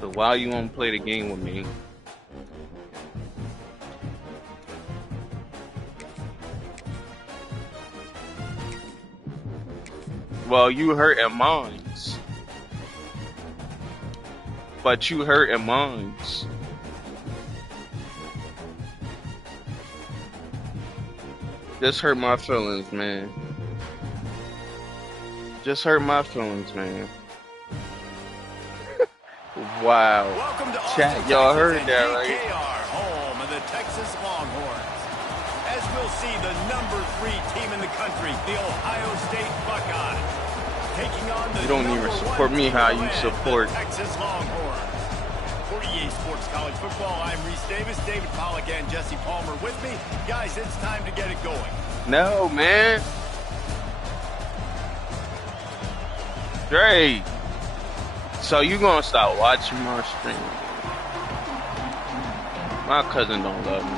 So why you want to play the game with me? Well, you hurting minds. But you hurting minds. Just hurt my feelings, man. Just hurt my feelings, man. Wow. Chat, y'all heard that, right? Home of the Texas Longhorns. As we'll see, the number 3 team in the country, the Ohio State Buckeyes, taking on the you don't even support me how you support Texas Longhorns. For EA Sports College Football, I'm Reese Davis, David Pollack, and Jesse Palmer with me. Guys, it's time to get it going. No, man. Great. So you gonna stop watching my stream? My cousin don't love me.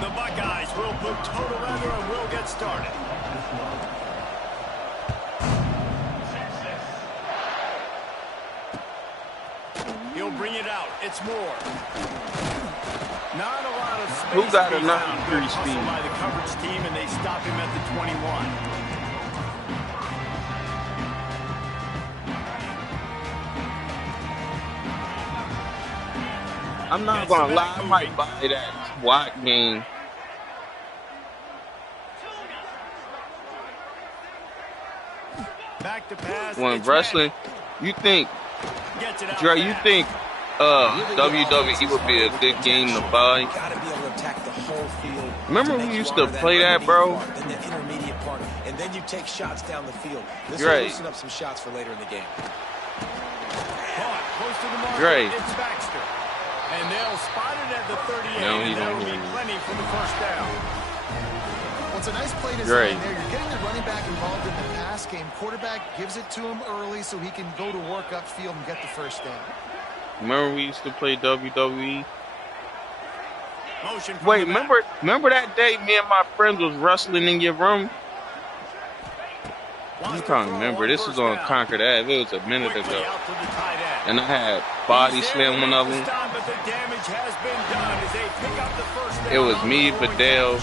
The Buckeyes will put total weather and we'll get started. He'll bring it out. It's Moore. Not a lot of space. Who got to be enough found. free Good hustle speed? by the coverage team, and they stop him at the 21. I'm not gonna lie, I might buy that SWAT game. Back to pass. When wrestling, you think, Dre, you think WWE would be a good game to buy? Remember we used to play that, bro? And then you take shots down the field. This will loosen up some shots for later in the game. Close to the mark. Great. It's Baxter. And they'll spot it at the 38, no, and that'll be plenty for the first down. Well, it's a nice play design there. You're getting the running back involved in the pass game. Quarterback gives it to him early so he can go to work upfield and get the first down. Remember we used to play WWE? Motion Wait, remember that day me and my friends was wrestling in your room? I'm trying to remember. This was on Conquer Ave. It was a minute ago. And I had body slam one of them. It was me, Vidal.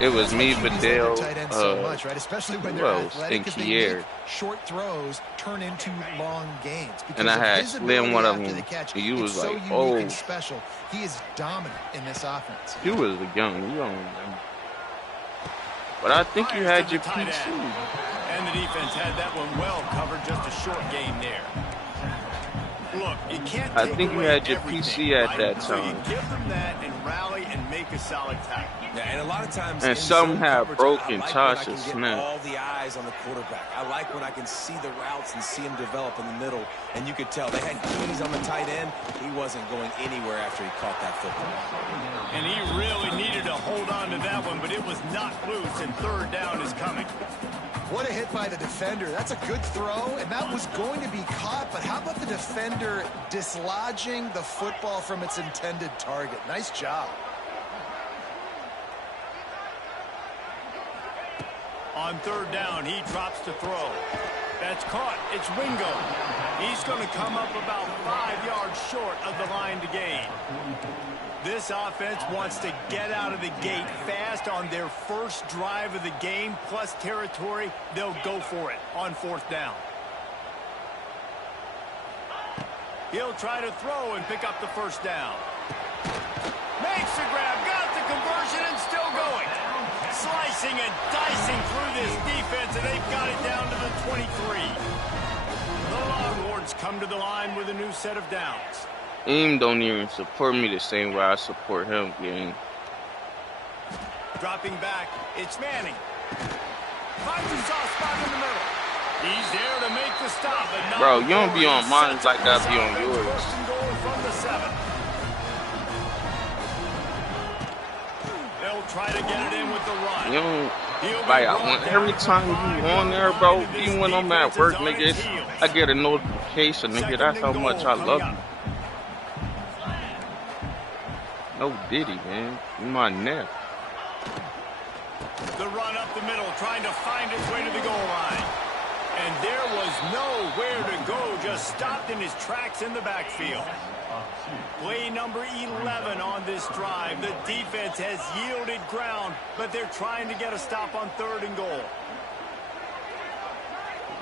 It was me, Vidal. Who else? And Kier. Short throws turn into long gains. And I had slam one of them. And you was like, oh. Special. He is dominant in this offense. You was young. You don't remember. But I think you had your PC. And the defense had that one well covered, just a short game there. Look, you can't I think you had your PC at that so time. you give them that and rally and make a solid tackle. Yeah, and a lot of times, and some have broken Tasha Smith. All the eyes on the quarterback. I like when I can see the routes and see him develop in the middle. And you could tell they had keys on the tight end. He wasn't going anywhere after he caught that football. And he really needed to hold on to that one, but it was not loose, and third down is coming. What a hit by the defender. That's a good throw, and that was going to be caught, but how about the defender dislodging the football from its intended target? Nice job. On third down, he drops to throw. That's caught. It's Wingo. He's going to come up about 5 yards short of the line to gain. This offense wants to get out of the gate fast on their first drive of the game, plus territory. They'll go for it on fourth down. He'll try to throw and pick up the first down. Makes the grab, got the conversion, and still going. Slicing and dicing through this defense, and they've got it down to the 23. The Longhorns come to the line with a new set of downs. Eam don't even support me the same way I support him, gang. Dropping back, it's Manning. Finds a soft spot in the middle. He's there to make the stop. But bro, you don't be on mine like I be on yours. First and goal from the 7. They'll try to get it in with the run. You don't, like, every time you on there, bro, even when I'm at work, nigga, I get a notification, nigga. That's how much I love you. No Diddy, man. In my neck. The run up the middle, trying to find its way to the goal line. And there was nowhere to go, just stopped in his tracks in the backfield. Play number 11 on this drive. The defense has yielded ground, but they're trying to get a stop on 3rd and goal.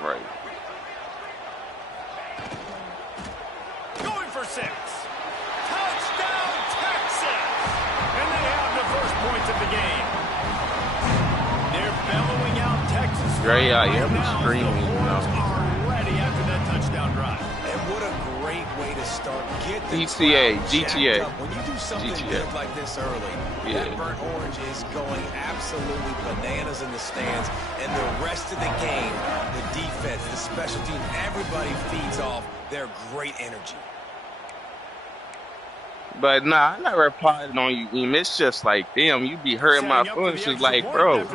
Right. Going for 6. Touchdown, Texas! And they have the first points of the game. They're bellowing out Texas. Dre, I am screaming, you know. Are ready after that touchdown drive. And what a great way to start. Get the GTA. When you do something GTA. good like this early, that burnt orange is going absolutely bananas in the stands. And the rest of the game, the defense, the special team, everybody feeds off their great energy. But nah, I never applied on you, Em. It's just like, damn, you be hurting my feelings. It's like, bro,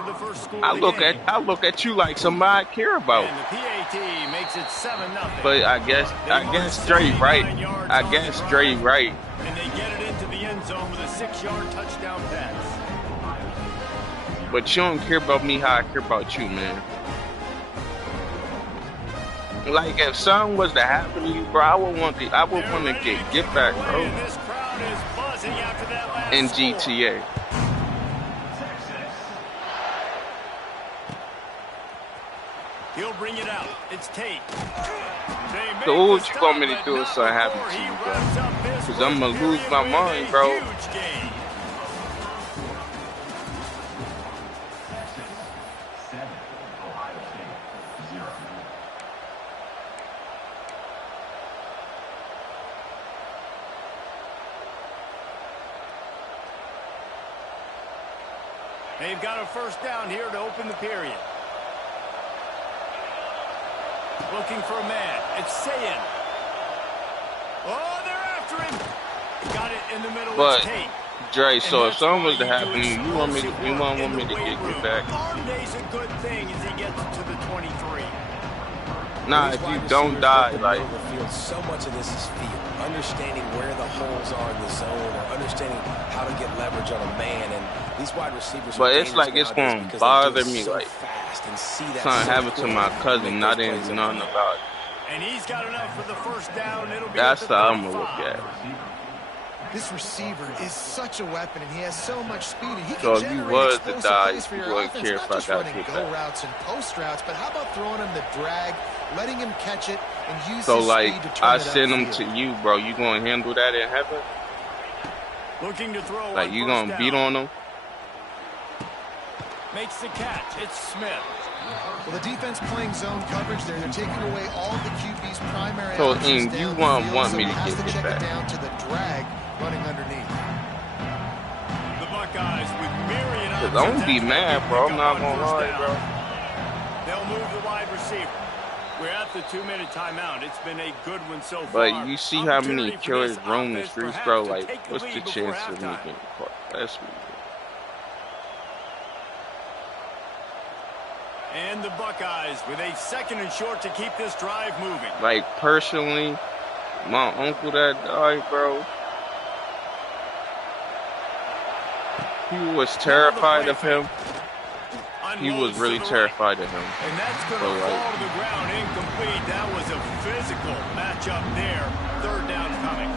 I look at you like somebody I care about. And the PAT makes it 7-0. But I guess Dre right. I guess Dre right. And they get it into the end zone with a 6-yard touchdown pass. But you don't care about me how I care about you, man. Like if something was to happen to you, bro, I would want to get back, bro. In GTA. He'll bring it out. It's Tate. So what you want me to do if something happen to you, bro? Because I'm going to lose my mind, bro. They've got a first down here to open the period. Looking for a man. It's Sayin. Oh, they're after him. Got it in the middle. But it's Tate. Dre, so if something was to happen to you, you want me to get back? Arm day's a good thing as he gets to the 23. Nah, if you don't die, like so much of this is feel. Understanding where the holes are in the zone, or understanding how to get leverage on a man, and these wide receivers. But it's like it's gonna bother me, like fast and see that something happened to my cousin, not even nothing about it. And he's got enough for the first down. It'll be That's how I'm gonna look at it. This receiver is such a weapon, and he has so much speed. And he So can if you generate was to explosive die, plays for you your wouldn't offense, care not if I just got running hit go back. routes and post routes, but how about throwing him the drag, letting him catch it, and use So his like speed to turn I it send them upfield. to you, bro. You gonna handle that in heaven? Looking to throw. Like you gonna beat on them? Makes the catch. It's Smith. Well, the defense playing zone coverage there. They're taking away all of the QB's primary So, options you down the field, want so me he to has get to check back. it down to the drag running underneath. The Buckeyes with myriad Cause I'm gonna be mad, bro. I'm not gonna lie, bro. They'll move the wide receiver. We're at the 2-minute timeout. It's been a good one so far. But you see how many Opportunity for killers this roam the offense streets, perhaps bro? to Like, take the what's the lead before chance of me halftime. getting caught? That's me. And the Buckeyes with a 2nd and short to keep this drive moving. Like, personally, my uncle that died, bro, he was terrified of him. He was really terrified of him. And that's going to So, like, fall to the ground incomplete. That was a physical matchup there. 3rd down coming.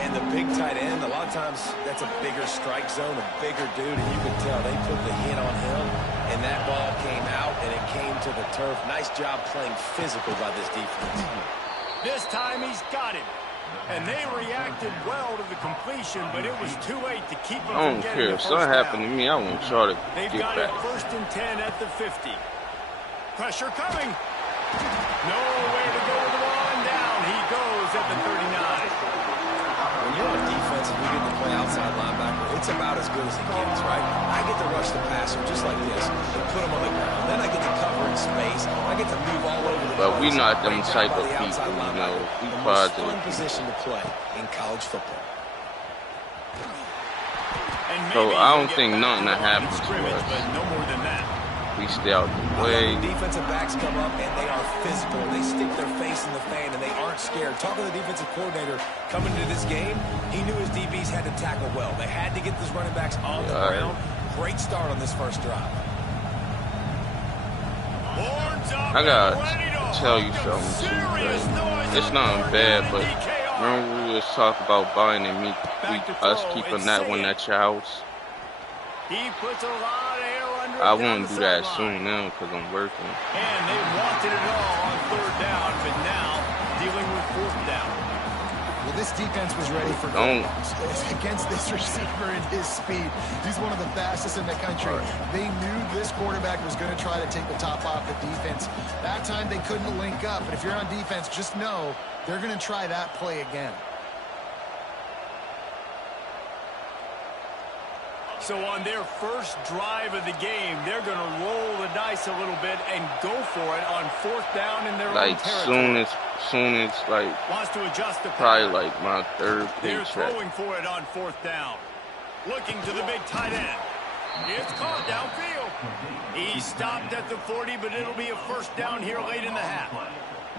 And the big tight end, a lot of times that's a bigger strike zone, a bigger dude, and you can tell they put the hit on him, and that ball came out, and it came to the turf. Nice job playing physical by this defense. This time he's got it. And they reacted well to the completion, but it was too late to keep him I don't from getting care. the If first something down. happened to me, I want y'all to They've get got back. it 1st and 10 at the 50. Pressure coming. Nowhere to go with the ball, and down he goes at the 39. When you're on defense and you get to play outside linebacker, it's about as good as it gets, right? I get to rush the passer just like this and put him on the ground. Then I get to cover in space. I get to move all over the But we place. not them Great type job by of the people, outside you know. linebacker. We The most positive. fun position to play in college football. And So maybe I he'll don't get think back nothing to that the line of happens to scrimmage, us. but no more than that. We stay out the I way. love the defensive backs come up and they are physical. They stick their face in the fan and they aren't scared. Talking to the defensive coordinator coming into this game, he knew his DBs had to tackle well. They had to get those running backs on the ground. Great start on this first drive. Horns I gotta tell you something too, right? It's not bad, but remember we was talking about buying and us keeping that one at your house? He puts a lot of air under I it down want the to do that sideline. soon now because I'm working. And they wanted it all on third down, but now dealing with fourth down. Well, this defense was ready for against this receiver and his speed. He's one of the fastest in the country. They knew this quarterback was going to try to take the top off the defense. That time they couldn't link up, but if you're on defense, just know they're going to try that play again. So on their first drive of the game, they're going to roll the dice a little bit and go for it on fourth down in their own territory. Soon as like wants to adjust the probably like my third They're paycheck. throwing for it on fourth down. Looking to the big tight end. It's caught downfield. He stopped at the 40, but it'll be a first down here late in the half.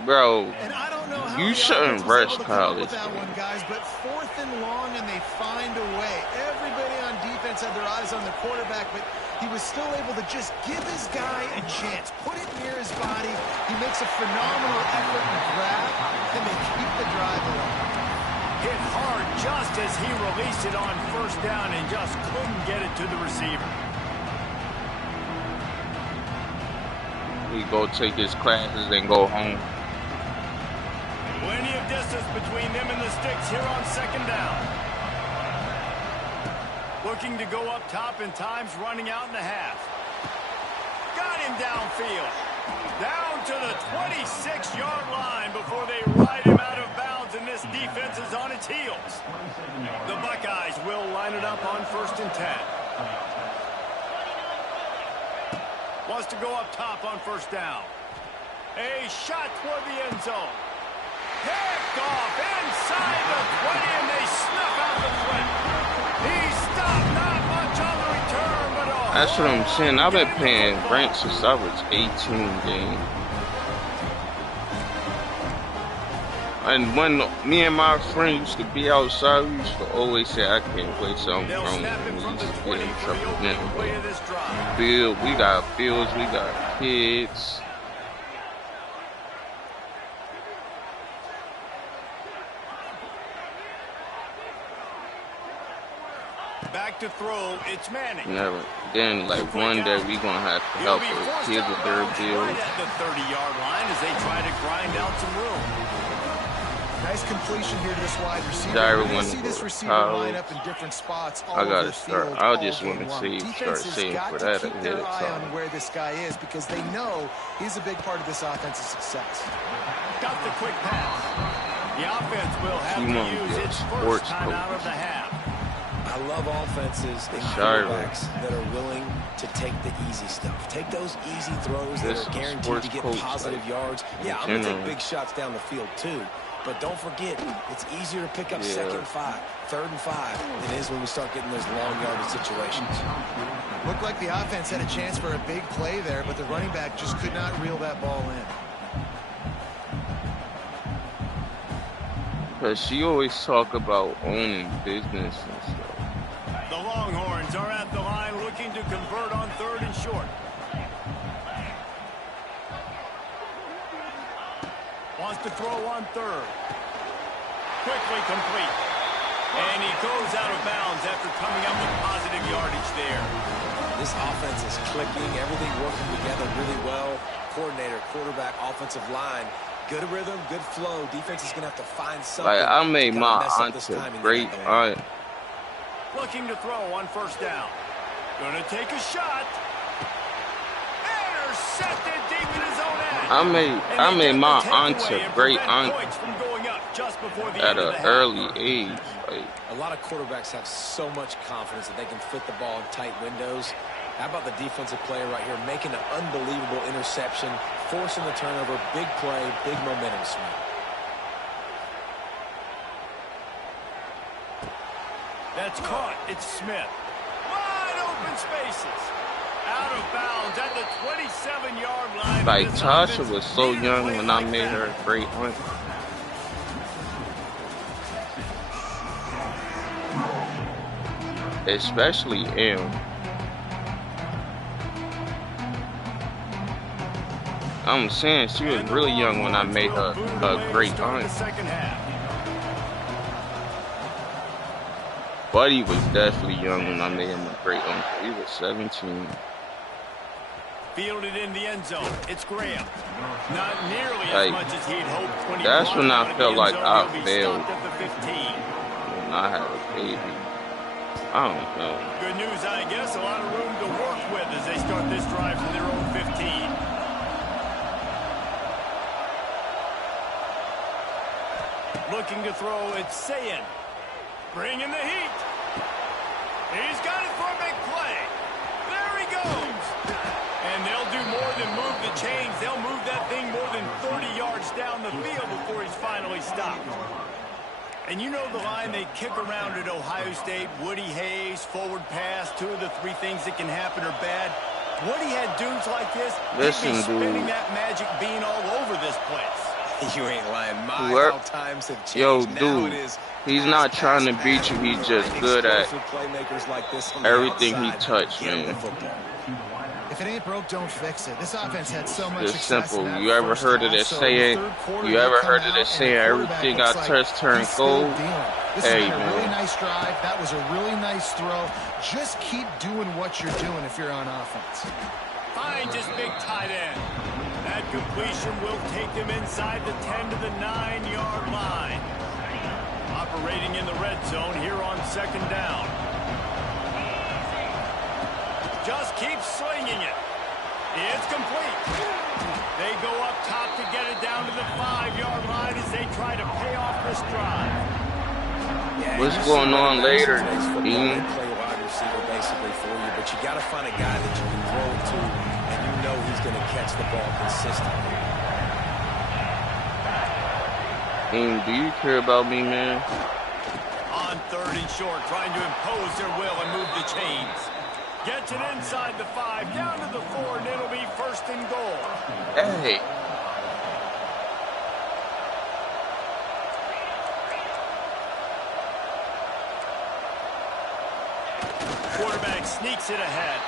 Bro, And I don't know how you shouldn't rush college. That one, guys, but fourth and long, and they find a way. Everybody on defense had their eyes on the quarterback, but he was still able to just give his guy a chance. Put it near his body. He makes a phenomenal effort and grab, and they keep the drive alive. Hit hard just as he released it on first down and just couldn't get it to the receiver. He go take his classes and go home. Plenty of distance between them and the sticks here on second down. Looking to go up top, and time's running out in the half. Got him downfield. Down to the 26-yard line before they ride him out of bounds, and this defense is on its heels. The Buckeyes will line it up on 1st and 10. Wants to go up top on first down. A shot toward the end zone. Picked off inside the 20, and they snuff out the 20. He stopped, not much on the return, but that's what I'm saying. I've been paying rent since I was 18, gang. And when me and my friend used to be outside, we used to always say, I can't wait till I'm grown. And we used to get in trouble now. We got bills, we got kids. Back to throw, it's Manning. Never. Then, like, one day we gonna have to help our kids with their bills. Right at the 30-yard line as they try to grind out some room. Nice completion here to this wide receiver. Everyone see this receiver line up in different spots all I gotta over the start. field. I just want to start Defenses saving got for to that keep ahead their of eye on time. where this guy is because they know he's a big part of this offense's success. Got the quick pass. The offense will have to use its first time out of the half. I love offenses and quarterbacks that are willing to take the easy stuff. Take those easy throws that are guaranteed to get positive yards. Yeah, I'm going to take big shots down the field too. But don't forget, it's easier to pick up 2nd and 5, 3rd and 5 than it is when we start getting those long yardage situations. Looked like the offense had a chance for a big play there, but the running back just could not reel that ball in. Because she always talk about owning business and stuff. The Longhorns are at the line looking to convert on 3rd and short. Wants to throw on 3rd. Quickly complete. And he goes out of bounds after coming up with positive yardage there. This offense is clicking. Everything working together really well. Coordinator, quarterback, offensive line. Good rhythm, good flow. Defense is going to have to find something. Like, I made my auntie great aunt. Looking to throw on 1st down. Going to take a shot. Intercepted deep in his own end. I made my aunt a great aunt at an early age. Like, a lot of quarterbacks have so much confidence that they can fit the ball in tight windows. How about the defensive player right here making an unbelievable interception, forcing the turnover, big play, big momentum swing. That's caught. It's Smith. Wide open spaces. Out of bounds at the 27-yard line. Like, Tasha was so young when I made her a great aunt. Especially M. I'm saying she was really young when I made her a great aunt. Buddy was definitely young when I made him a great uncle. He was 17. Fielded in the end zone. It's Graham. Not nearly as much as he'd hoped when he that's when I felt like I failed. When I had a baby. I don't know. Good news, I guess. A lot of room to work with as they start this drive from their own 15. Looking to throw, it's Ncaa26. Bringing the heat. He's got it for a big play. There he goes. And they'll do more than move the chains. They'll move that thing more than 30 yards down the field before he's finally stopped. And you know the line they kick around at Ohio State, Woody Hayes, forward pass, 2 of the 3 things that can happen are bad. Woody had dudes like this, he'd be spinning that magic bean all over this place. You ain't lying. How times have changed. Yo, now dude, he's not trying to beat you. He's just good at everything he touched, man. If it ain't broke, don't fix it. This offense had so much it's success. Simple. You ever heard of this saying? You ever heard of this saying? Everything I touch turns gold. This has been a really nice drive. That was a really nice throw. Just keep doing what you're doing if you're on offense. Finds his big tight end. That completion will take him inside the 10 to the 9-yard line. Operating in the red zone here on 2nd down. Just keep slinging it. It's complete. They go up top to get it down to the 5-yard line as they try to pay off this drive. What's going on later? They play wide receiver basically for you, but you got to find a guy that you can throw it to, and you know he's going to catch the ball consistently. Do you care about me, man? On 3rd and short, trying to impose their will and move the chains. Gets it inside the 5, down to the 4, and it'll be 1st and goal. Hey. Quarterback sneaks it ahead.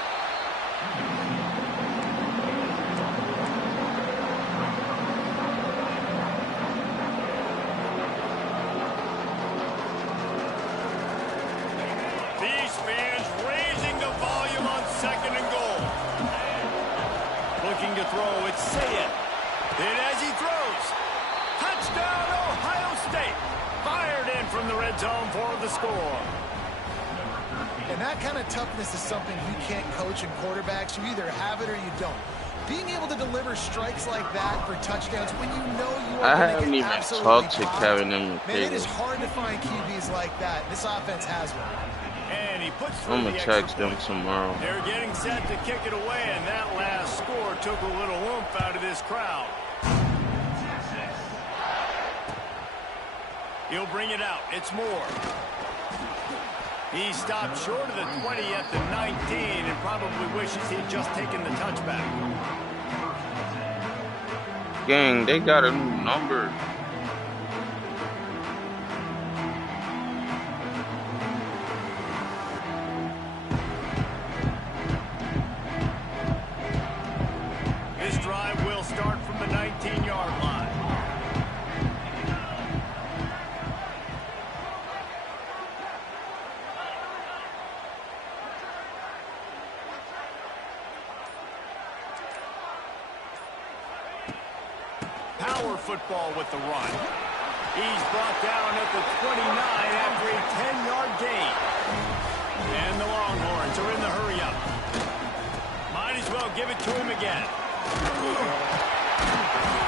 These fans raising the volume on 2nd and goal. Looking to throw, it's Ncaa26. And as he throws, touchdown Ohio State. Fired in from the red zone for the score. And that kind of toughness is something you can't coach in quarterbacks. You either have it or you don't. Being able to deliver strikes like that for touchdowns when you know you are going to get absolutely talked to Kevin and man, it is hard to find QBs like that. This offense has one. And he puts through I'm going to text them tomorrow. They're getting set to kick it away, and that last score took a little oomph out of this crowd. He'll bring it out. It's Moore. He stopped short of the 20 at the 19 and probably wishes he'd just taken the touchback. Gang, they got a new number. This drive will start from the 19-yard line. Power football with the run. He's brought down at the 29 after a 10-yard gain. And the Longhorns are in the hurry-up. Might as well give it to him again.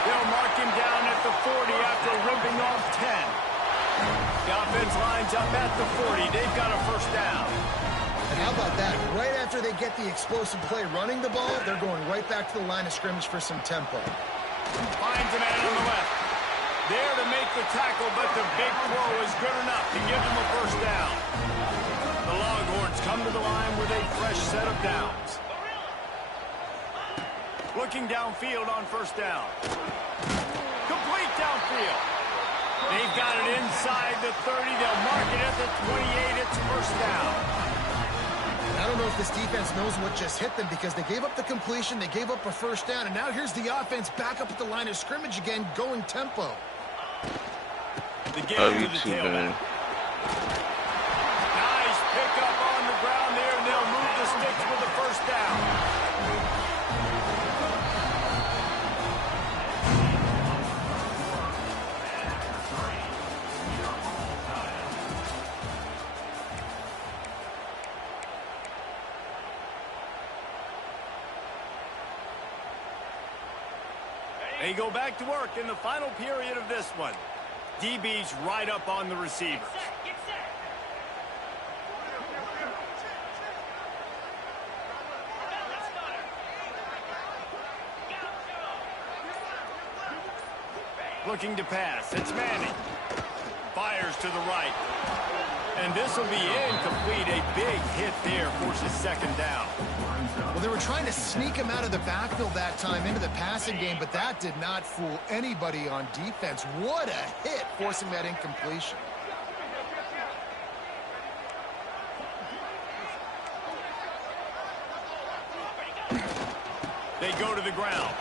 They'll mark him down at the 40 after ripping off 10. The offense lines up at the 40. They've got a 1st down. And how about that? Right after they get the explosive play running the ball, they're going right back to the line of scrimmage for some tempo. Finds a man on the left. There to make the tackle, but the big throw is good enough to give them a 1st down. The Longhorns come to the line with a fresh set of downs. Looking downfield on 1st down. Complete downfield. They've got it inside the 30. They'll mark it at the 28. It's 1st down. I don't know if this defense knows what just hit them because they gave up the completion, they gave up a first down, and now here's the offense back up at the line of scrimmage again, going tempo. The game to the tailback. Nice pickup on the ground there, and they'll move the sticks with the first down. They go back to work in the final period of this one. DB's right up on the receiver. Get set. Looking to pass. It's Manning. Fires to the right. And this will be incomplete. A big hit there forces second down. Well, they were trying to sneak him out of the backfield that time into the passing game, but that did not fool anybody on defense. What a hit, forcing that incompletion. They go to the ground.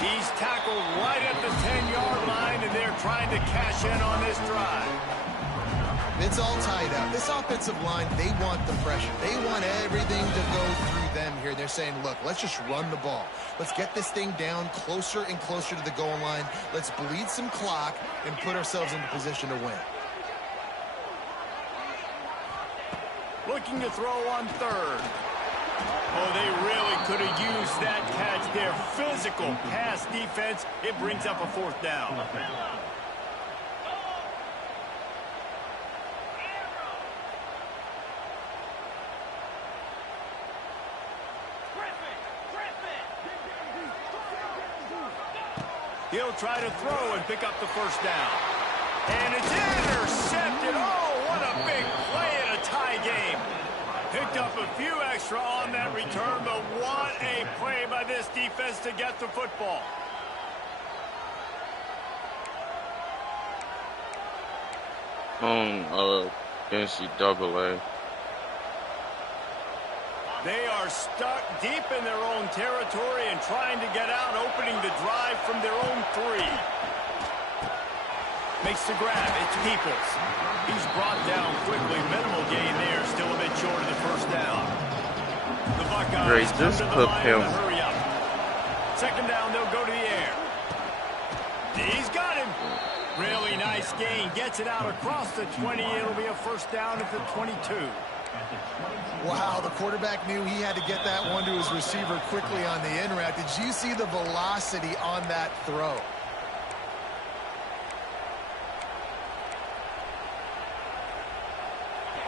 He's tackled right at the 10-yard line, and they're trying to cash in on this drive. It's all tied up. This offensive line, they want the pressure. They want everything to go through them here. They're saying, look, let's just run the ball. Let's get this thing down closer and closer to the goal line. Let's bleed some clock and put ourselves into position to win. Looking to throw on third. Oh, they really could have used that catch there. Physical pass defense. It brings up a fourth down. He'll try to throw and pick up the first down. And it's intercepted. Oh, what a big play in a tie game. Picked up a few extra on that return, but what a play by this defense to get the football. Ncaa26. They are stuck deep in their own territory and trying to get out, opening the drive from their own 3. Makes the grab. It's Peoples. He's brought down quickly. Minimal gain there. Still a bit short of the first down. The Buckeyes come to the line in a hurry up. Second down, they'll go to the air. He's got him. Really nice gain. Gets it out across the 20. It'll be a first down at the 22. Wow, the quarterback knew he had to get that one to his receiver quickly on the in route. Did you see the velocity on that throw?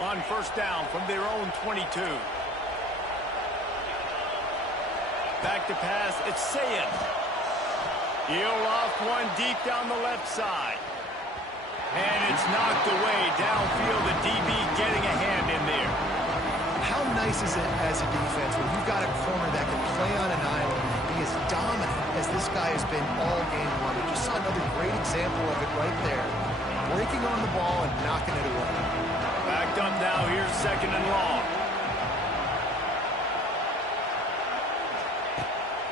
On first down from their own 22. Back to pass, it's Sayin. He'll loft one deep down the left side. And it's knocked away downfield. The DB getting a hand in there. How nice is it as a defense when you've got a corner that can play on an island, be as dominant as this guy has been all game long? We just saw another great example of it right there. Breaking on the ball and knocking it away. Backed up now, here's second and long.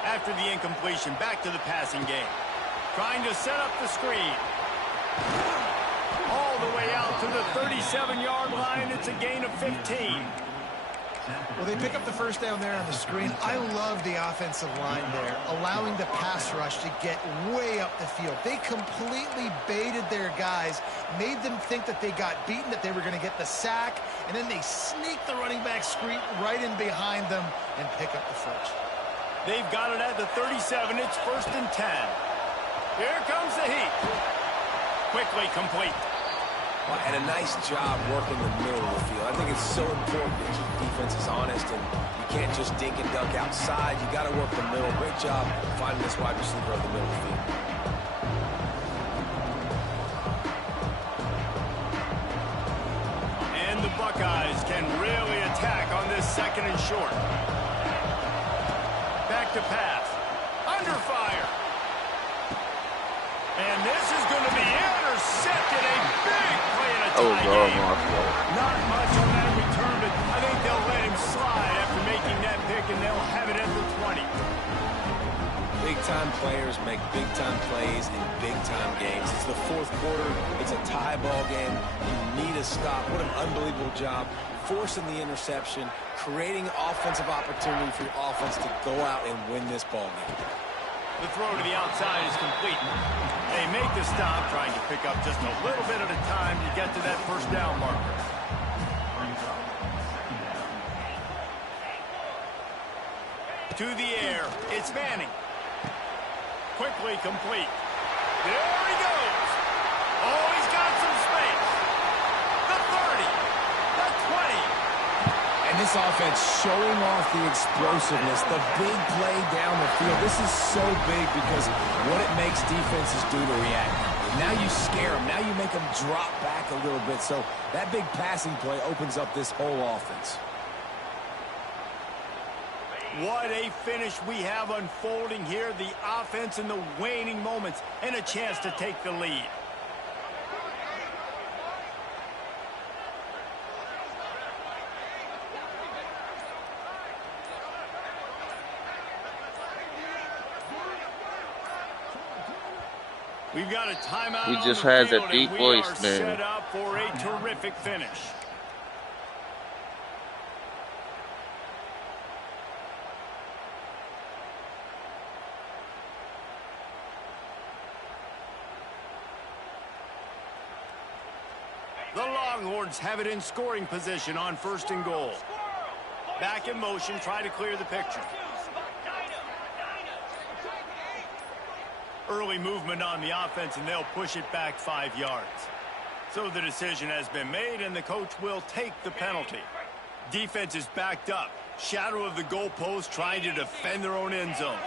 After the incompletion, back to the passing game. Trying to set up the screen. All the way out to the 37-yard line. It's a gain of 15. Well, they pick up the first down there on the screen. I love the offensive line there, allowing the pass rush to get way up the field. They completely baited their guys, made them think that they got beaten, that they were going to get the sack, and then they sneak the running back screen right in behind them and pick up the first. They've got it at the 37. It's first and 10. Here comes the heat. Quickly complete. Well, and a nice job working the middle of the field. I think it's so important that your defense is honest and you can't just dink and dunk outside. You got to work the middle. Great job finding this wide receiver in the middle of the field. And the Buckeyes can really attack on this second and short. Back to pass. Under fire. And this is going to be intercepted. A big play in a tie game. Not much on that return, but I think Big-time players make big-time plays in big-time games. It's the fourth quarter. It's a tie ball game. You need a stop. What an unbelievable job forcing the interception, creating offensive opportunity for your offense to go out and win this ball game. The throw to the outside is complete. They make the stop, trying to pick up just a little bit at a time to get to that first down marker. To the air, it's Manning. Quickly complete. There he goes. Oh, he's got some space. The 30, the 20. And this offense showing off the explosiveness, the big play down the field. This is so big because what it makes defenses do to react. Now you scare them. Now you make them drop back a little bit. So that big passing play opens up this whole offense. What a finish we have unfolding here. The offense in the waning moments and a chance to take the lead. We've got a timeout. He just has a deep voice, man. Set up for a terrific finish. The Longhorns have it in scoring position on 1st and goal. Back in motion, try to clear the picture. Early movement on the offense, and they'll push it back 5 yards. So the decision has been made, and the coach will take the penalty. Defense is backed up. Shadow of the goalpost, trying to defend their own end zone.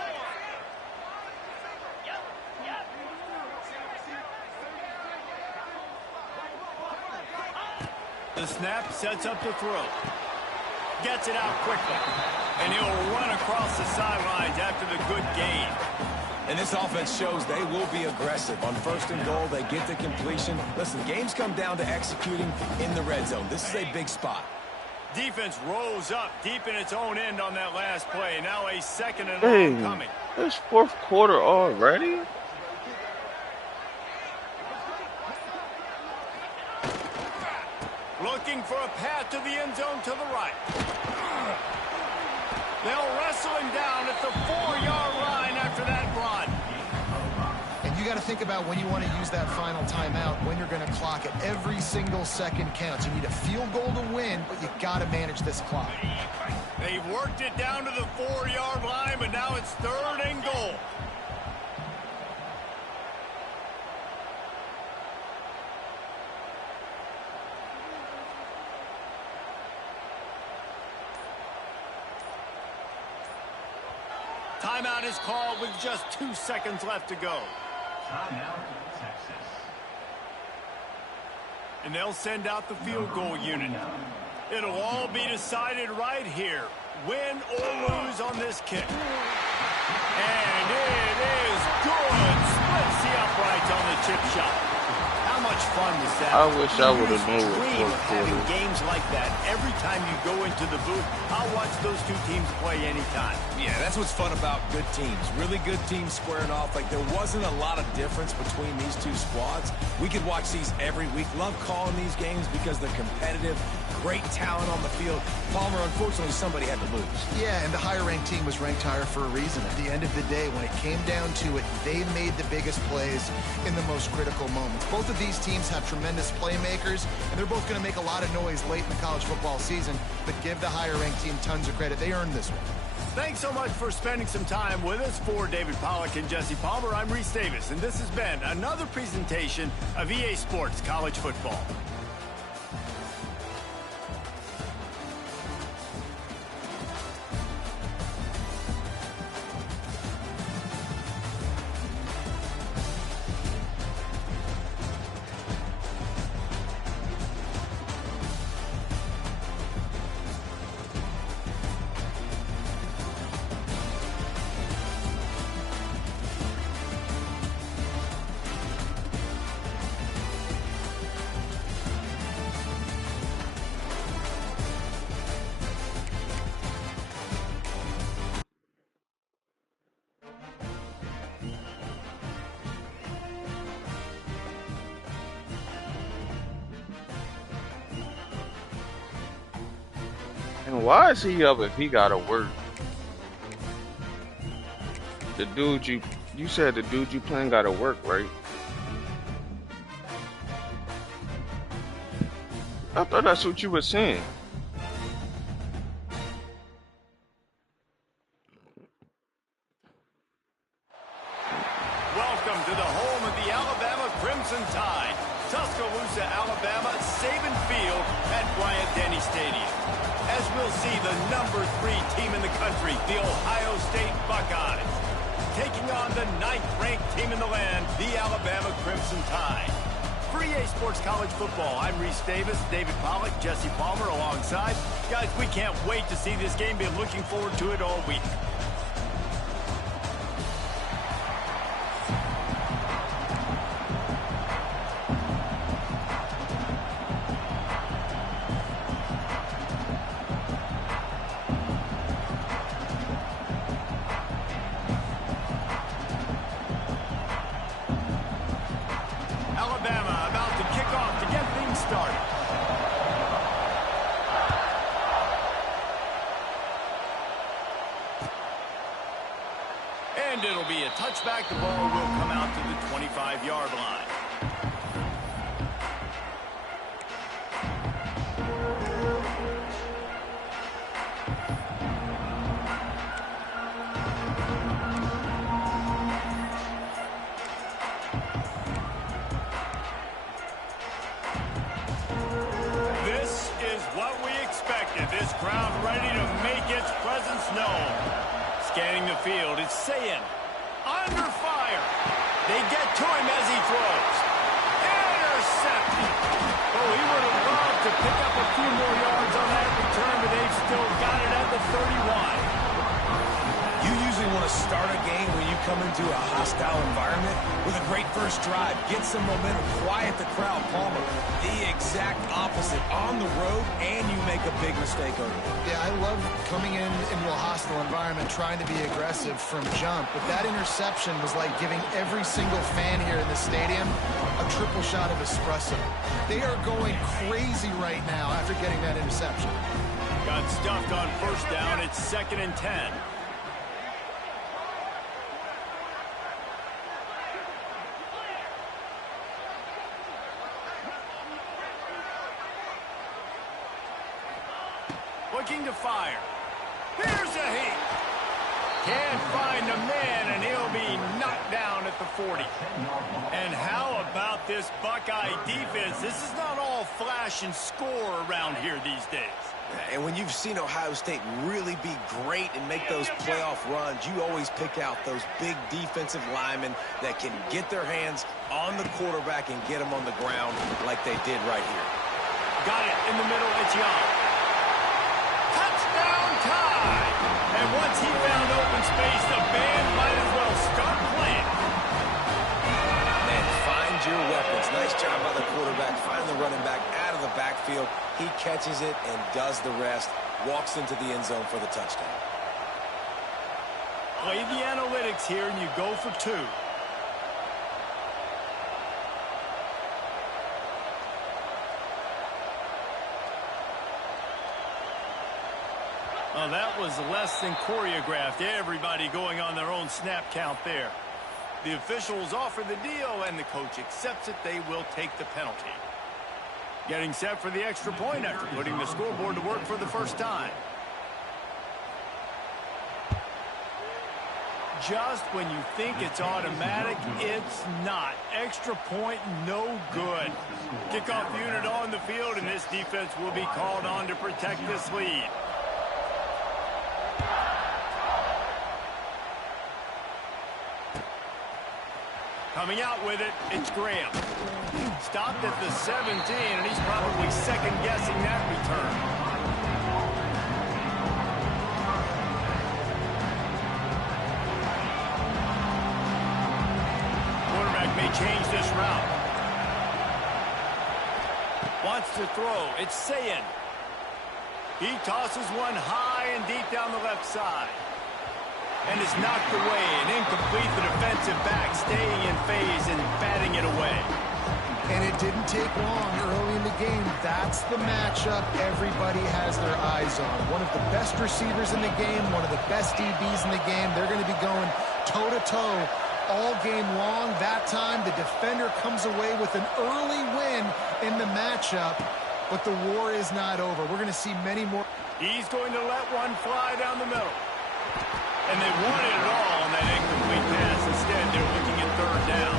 The snap sets up the throw. Gets it out quickly. And he'll run across the sidelines after the good gain. And this offense shows they will be aggressive. On 1st and goal, they get the completion. Listen, games come down to executing in the red zone. This is a big spot. Defense rose up deep in its own end on that last play. Now a 2nd and long coming. It's 4th quarter already? Looking for a path to the end zone to the right. They'll wrestle him down at the 4-yard line after that run. And you got to think about when you want to use that final timeout, when you're going to clock it. Every single second counts. You need a field goal to win, but you got to manage this clock. They've worked it down to the 4-yard line, but now it's 3rd and goal. Timeout is called with just 2 seconds left to go. Timeout, Texas. And they'll send out the field goal unit. It'll all be decided right here. Win or lose on this kick. And it is good. Splits the uprights on the chip shot. How much fun was that? I wish I would have known Dream of having games like that every time you go into the booth. I'll watch those two teams play anytime. Yeah, that's what's fun about good teams. Really good teams squaring off. Like, there wasn't a lot of difference between these two squads. We could watch these every week. Love calling these games because they're competitive. Great talent on the field. Palmer, unfortunately, somebody had to lose. Yeah, and the higher-ranked team was ranked higher for a reason. At the end of the day, when it came down to it, they made the biggest plays in the most critical moments. Both of these teams have tremendous playmakers, and they're both going to make a lot of noise late in the college football season, but give the higher-ranked team tons of credit. They earned this one. Thanks so much for spending some time with us. For David Pollack and Jesse Palmer, I'm Reese Davis, and this has been another presentation of EA Sports College Football. And why is he up if he gotta work? The dude you said the dude you playing gotta work, right? I thought that's what you were saying. Welcome to the home of the Alabama Crimson Tide. Tuscaloosa, Alabama, Saban Field at Bryant-Denny Stadium. As we'll see, the #3 team in the country, the Ohio State Buckeyes, taking on the 9th-ranked team in the land, the Alabama Crimson Tide. For EA Sports College Football, I'm Reese Davis, David Pollack, Jesse Palmer alongside. Guys, we can't wait to see this game. Been looking forward to it all week. Alabama about to kick off to get things started. And it'll be a touchback. The ball will come out to the 25-yard line. This is what we expected. This crowd ready to make its presence known. Scanning the field, it's Ncaa26 under fire. They get to him as he throws. Intercepted. Oh, he would have loved to pick up a few more yards on that return, but they've still got it at the 31. You usually want to start a game when you come into a hostile environment with a great first drive, get some momentum, quiet the crowd. Palmer, the exact opposite on the road, and you make a big mistake over it. Yeah, I love coming into a hostile environment, trying to be aggressive from jump, but that interception was like giving every single fan here in the stadium a triple shot of espresso. They are going crazy right now after getting that interception. Got stuffed on first down. It's 2nd and 10. Looking to fire. Here's a heat. Can't find a man, and he'll be knocked down at the 40. And how about this Buckeye defense? This is not all flash and score around here these days. And when you've seen Ohio State really be great and make those playoff runs, you always pick out those big defensive linemen that can get their hands on the quarterback and get him on the ground like they did right here. Got it in the middle. It's Young. Touchdown Tide! And once he found open space, the band might as well start playing. Man, find your weapons. Nice job by the quarterback. Find the running back out of the backfield. He catches it and does the rest. Walks into the end zone for the touchdown. Play the analytics here, and you go for 2. Well, that was less than choreographed. Everybody going on their own snap count there. The officials offer the deal, and the coach accepts it. They will take the penalty. Getting set for the extra point after putting the scoreboard to work for the first time. Just when you think it's automatic, it's not. Extra point, no good. Kickoff unit on the field, and this defense will be called on to protect this lead. Coming out with it, it's Graham. Stopped at the 17, and he's probably second-guessing that return. Quarterback may change this route. Wants to throw. It's Ncaa26. He tosses one high and deep down the left side. And it's knocked away and incomplete. The defensive back staying in phase and batting it away. And it didn't take long early in the game. That's the matchup everybody has their eyes on. One of the best receivers in the game, one of the best DBs in the game. They're going to be going toe-to-toe all game long. That time, the defender comes away with an early win in the matchup, but the war is not over. We're going to see many more. He's going to let one fly down the middle. And they wanted it all on that incomplete pass. Instead, they're looking at third down.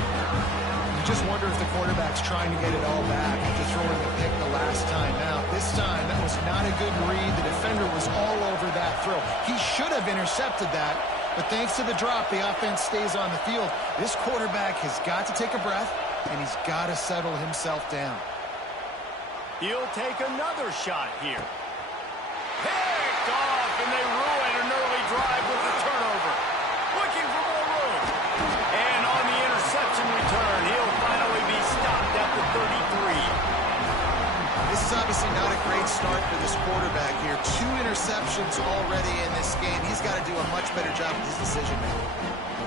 You just wonder if the quarterback's trying to get it all back after throwing the pick the last time out. This time, that was not a good read. The defender was all over that throw. He should have intercepted that. But thanks to the drop, the offense stays on the field. This quarterback has got to take a breath, and he's got to settle himself down. He'll take another shot here. Picked off, and they ruin an early drive with the turnover. Looking for more room. And on the interception return, he'll finally be stopped at the 33. This is obviously not a great start for this quarterback here. 2 interceptions already in this game. He's got to do a much better job with his decision-making.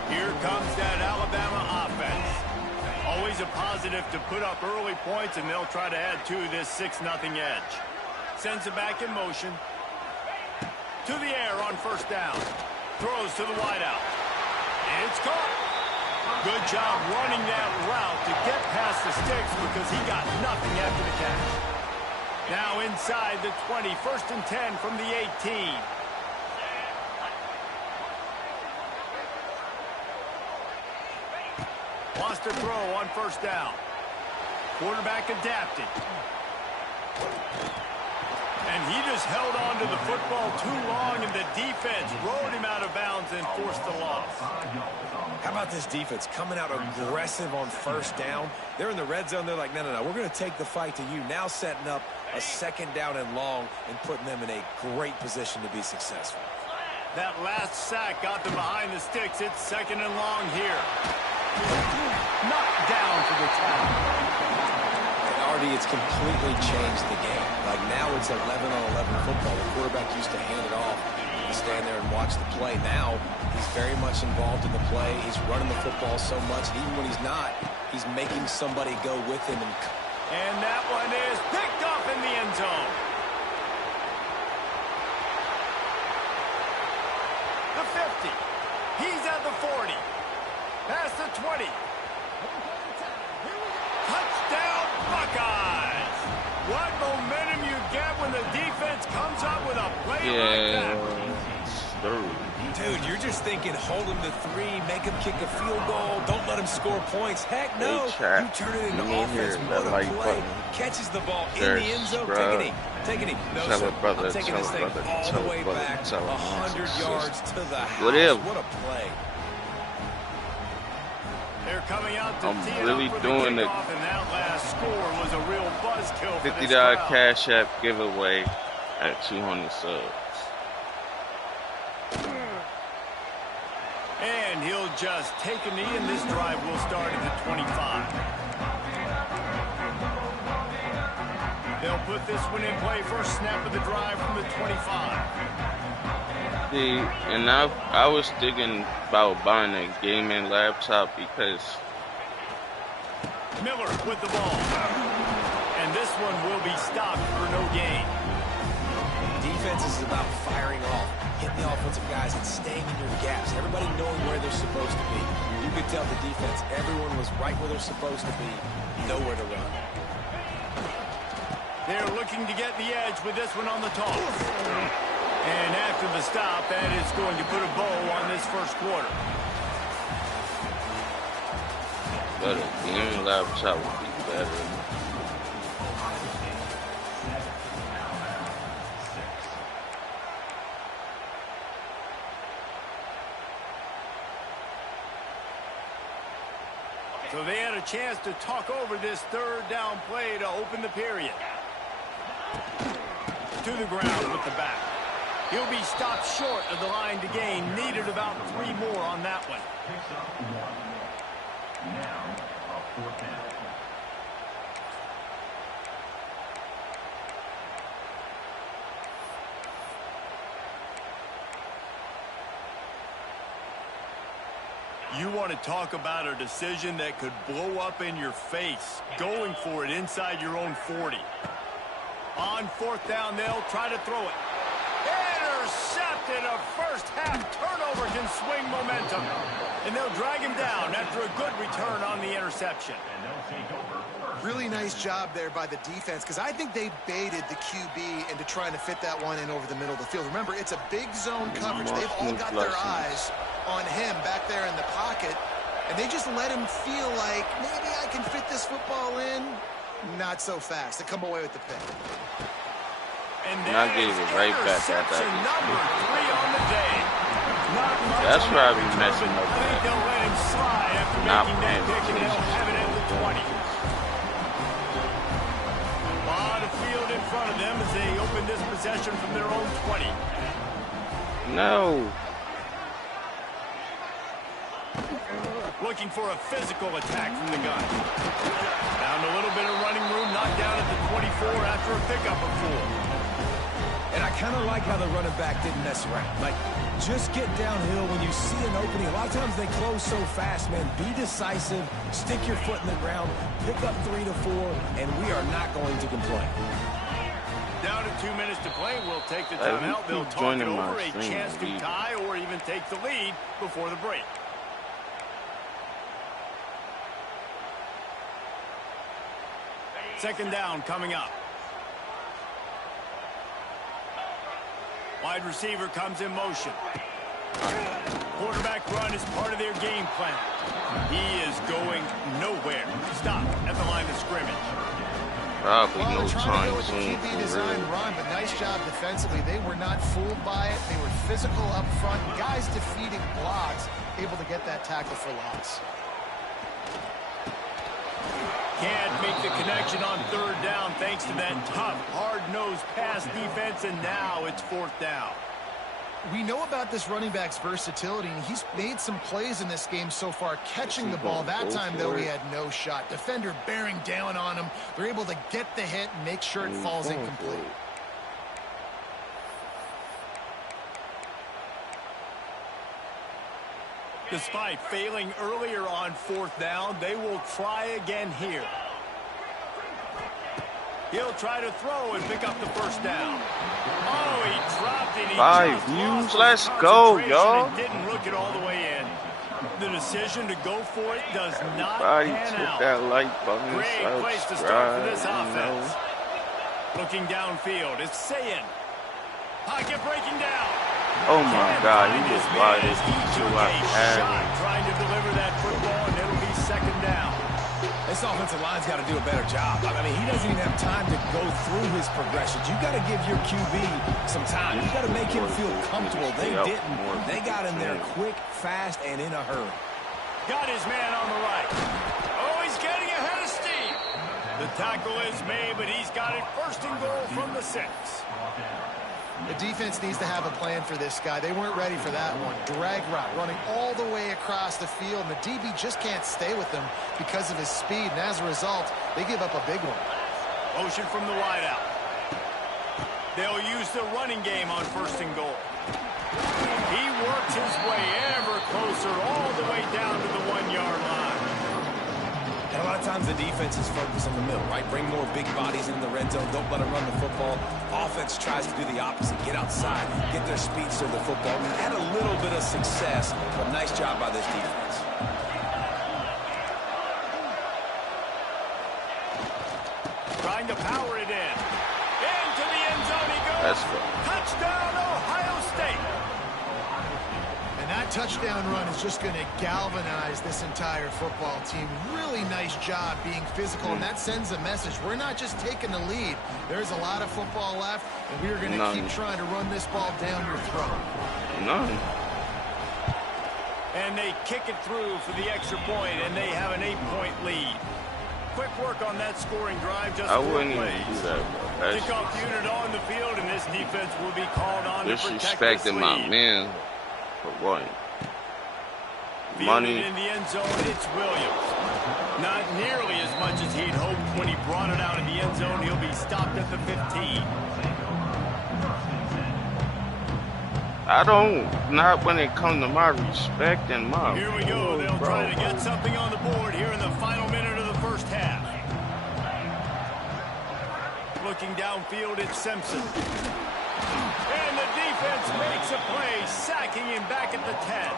Here comes that Alabama offense. Always a positive to put up early points, and they'll try to add to this 6-0 edge. Sends it back in motion. To the air on first down. Throws to the wideout. It's caught. Good job running that route to get past the sticks because he got nothing after the catch. Now inside the 20, 1st and 10 from the 18. Lost a throw on first down. Quarterback adapted. And he just held on to the football too long, and the defense rode him out of bounds and forced the loss. How about this defense coming out aggressive on first down? They're in the red zone. They're like, no, we're going to take the fight to you. Now setting up a 2nd down and long and putting them in a great position to be successful. That last sack got them behind the sticks. It's 2nd and long here. Knocked down for the tackle. Artie, it's completely changed the game. Like now it's 11-on-11 football. The quarterback used to hand it off and stand there and watch the play. Now he's very much involved in the play. He's running the football so much, and even when he's not, he's making somebody go with him. And that one is picked up in the end zone. The 50. He's at the 40. Past the 20. Touchdown, Buckeyes! What momentum you get when the defense comes up with a play like that. Dude, you're just thinking, hold him to 3, make him kick a field goal, don't let him score points. Heck no, you turn it into offense. What a play. Catches the ball in the end zone. Take a knee. No, sir. I'm taking this thing all the way back 100 yards to the house. What a play. They're coming out to I'm really doing the and that last score was a real buzzkill for this $50 crowd. Cash App giveaway at 200 subs. And he'll just take a knee, and this drive will start at the 25. They'll put this one in play. First snap of the drive from the 25. And I was thinking about buying a gaming laptop because Miller with the ball. And this one will be stopped for no gain. Defense is about firing off, hitting the offensive guys, and staying in your gaps. Everybody knowing where they're supposed to be. You could tell the defense, everyone was right where they're supposed to be, nowhere to run. They're looking to get the edge with this one on the toss. And after the stop, that is going to put a bow on this first quarter. but a gaming laptop would be better. So they had a chance to talk over this third down play to open the period. To the ground with the back. He'll be stopped short of the line to gain. Needed about 3 more on that one. You want to talk about a decision that could blow up in your face, going for it inside your own 40. On 4th down, they'll try to throw it. Intercepted. A first-half turnover can swing momentum. And they'll drag him down after a good return on the interception. Really nice job there by the defense, because I think they baited the QB into trying to fit that one in over the middle of the field. Remember, it's a big zone coverage. They've all got their eyes on him back there in the pocket, and they just let him feel like, maybe I can fit this football in. Not so fast. They come away with the pick. And I gave it right back at that. Number 3 on the day. That's where I be messing up. I think they'll let him slide after making that pick, and they'll have it at the 20. A lot of field in front of them as they open this possession from their own 20. No. Looking for a physical attack from the gun. Found a little bit of running room, knocked down at the 24 after a pickup of 4. And I kind of like how the running back didn't mess around. Like, just get downhill when you see an opening. A lot of times they close so fast, man. Be decisive, stick your foot in the ground, pick up 3 to 4, and we are not going to complain. Down to 2 minutes to play. We'll take the timeout. They'll talk it over, a chance to tie or even take the lead before the break. Second down coming up. Wide receiver comes in motion. Quarterback run is part of their game plan. He is going nowhere. Stop at the line of scrimmage. Probably no time soon. QB design run, but nice job defensively. They were not fooled by it. They were physical up front. Guys defeating blocks, able to get that tackle for loss. Can't make the connection on 3rd down thanks to that tough, hard-nosed pass defense, and now it's 4th down. We know about this running back's versatility, and he's made some plays in this game so far, catching the ball. That time, though, he had no shot. Defender bearing down on him. They're able to get the hit and make sure it falls incomplete. Despite failing earlier on 4th down, they will try again here. He'll try to throw and pick up the first down. Oh, he dropped it. 5 views. Let's go, y'all. Didn't look it all the way in. The decision to go for it does not pan out. That like button. Great place to start for this offense. Looking downfield, it's Sayin. Pocket breaking down. Oh my God, he just lied. Trying to deliver that football, and it'll be 2nd down. This offensive line's got to do a better job. I mean, he doesn't even have time to go through his progressions. You've got to give your QB some time. You've got to make him feel comfortable. They didn't. They got in there quick, fast, and in a hurry. Got his man on the right. Oh, he's getting ahead of steam. The tackle is made, but he's got it 1st and goal from the 6. The defense needs to have a plan for this guy. They weren't ready for that one. Drag route running all the way across the field, and the DB just can't stay with him because of his speed, and as a result, they give up a big one. Motion from the wideout. They'll use the running game on 1st and goal. He works his way ever closer all the way down to the 1-yard line. And a lot of times the defense is focused on the middle, right? Bring more big bodies in the red zone. Don't let them run the football. Offense tries to do the opposite. Get outside. Get their speed to the football. Had a little bit of success, but nice job by this defense. Trying to power it in. Into the end zone he goes. That's good. Touchdown, Ohio State. And that touchdown run is just going to galvanize this entire football team. Really nice job being physical, and that sends a message. We're not just taking the lead. There's a lot of football left, and we are going to keep trying to run this ball down your throat. None. And they kick it through for the extra point, and they have an 8-point lead. Quick work on that scoring drive. Just I wouldn't even plays. do that, bro. Kickoff unit on the field, and this defense will be called on to protect this disrespecting my lead. man. For what? Money in the end zone. It's Williams. Not nearly as much as he'd hoped when he brought it out of the end zone. He'll be stopped at the 15. I don't, not when it comes to my respect and my. Here we go. They'll bro. try to get something on the board here in the final minute of the first half. Looking downfield, it's Simpson. And the defense makes a play, sacking him back at the 10.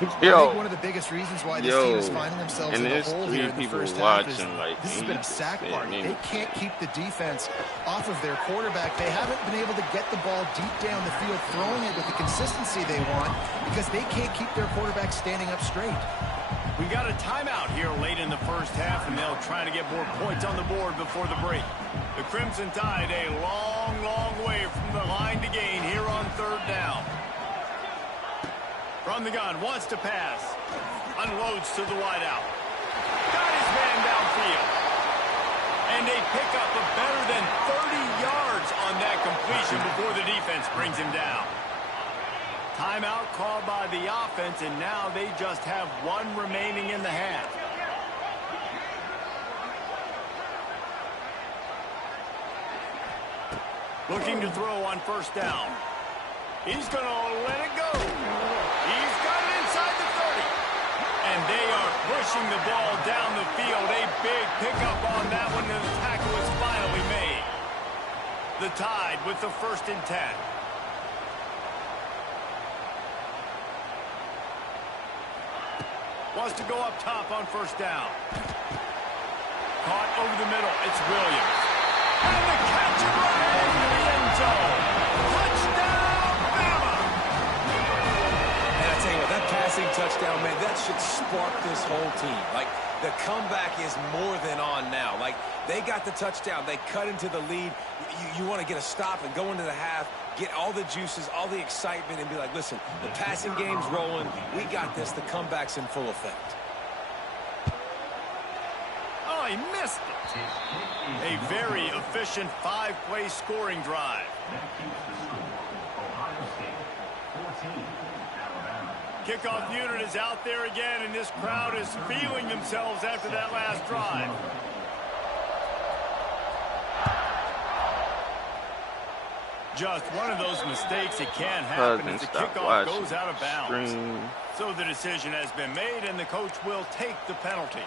I think one of the biggest reasons why this team is finding themselves in the hole here in the first half is like, this has been a sack party. They can't keep the defense off of their quarterback. They haven't been able to get the ball deep down the field, throwing it with the consistency they want because they can't keep their quarterback standing up straight. We got a timeout here late in the first half, and they'll try to get more points on the board before the break. The Crimson Tide a long, long way from the line to gain here on third down. From the gun, wants to pass. Unloads to the wideout. Got his man downfield. And they pick up a better than 30 yards on that completion before the defense brings him down. Timeout called by the offense, and now they just have one remaining in the half. Looking to throw on first down. He's going to let it go. He's got it inside the 30. And they are pushing the ball down the field. A big pickup on that one, and the tackle is finally made. The Tide with the 1st and 10. Wants to go up top on first down. Caught over the middle. It's Williams. And the catch it right into the end zone. Touchdown, Bama! And I tell you what, that passing touchdown, man, that should spark this whole team. Like, the comeback is more than on now. Like, they got the touchdown. They cut into the lead. You want to get a stop and go into the half, get all the juices, all the excitement, and be like, listen, the passing game's rolling. We got this. The comeback's in full effect. Oh, he missed it. A very efficient 5-play scoring drive. Kickoff unit is out there again, and this crowd is feeling themselves after that last drive. Just one of those mistakes that can happen as the kickoff goes out of bounds. So the decision has been made, and the coach will take the penalty.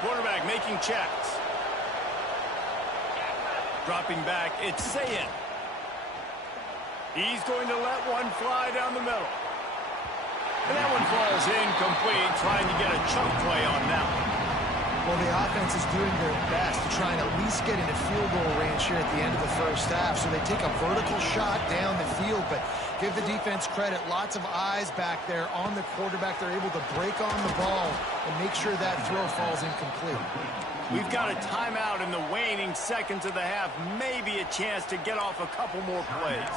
Quarterback making checks. Dropping back, it's Sayin. He's going to let one fly down the middle. And that one falls incomplete, trying to get a chunk play on that one. Well, the offense is doing their best to try and at least get into field goal range here at the end of the first half. So they take a vertical shot down the field, but give the defense credit. Lots of eyes back there on the quarterback. They're able to break on the ball and make sure that throw falls incomplete. We've got a timeout in the waning seconds of the half. Maybe a chance to get off a couple more plays.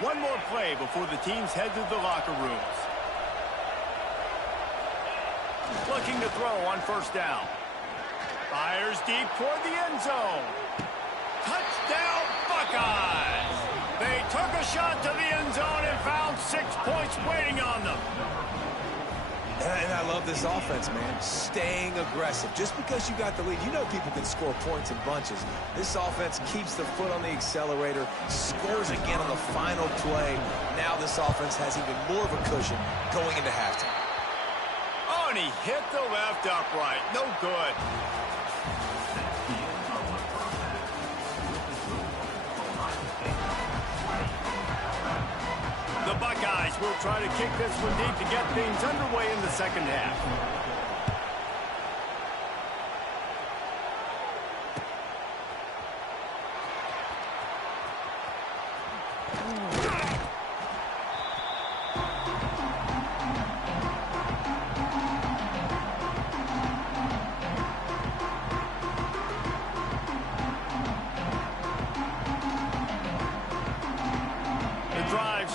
One more play before the teams head to the locker rooms. Looking to throw on first down. Fires deep toward the end zone. Touchdown, Buckeyes! They took a shot to the end zone and found 6 points waiting on them. And I love this offense, man. Staying aggressive. Just because you got the lead, you know people can score points in bunches. This offense keeps the foot on the accelerator, scores again on the final play. Now this offense has even more of a cushion going into halftime. Oh, and he hit the left upright. No good. The Buckeyes will try to kick this one deep to get things underway in the second half.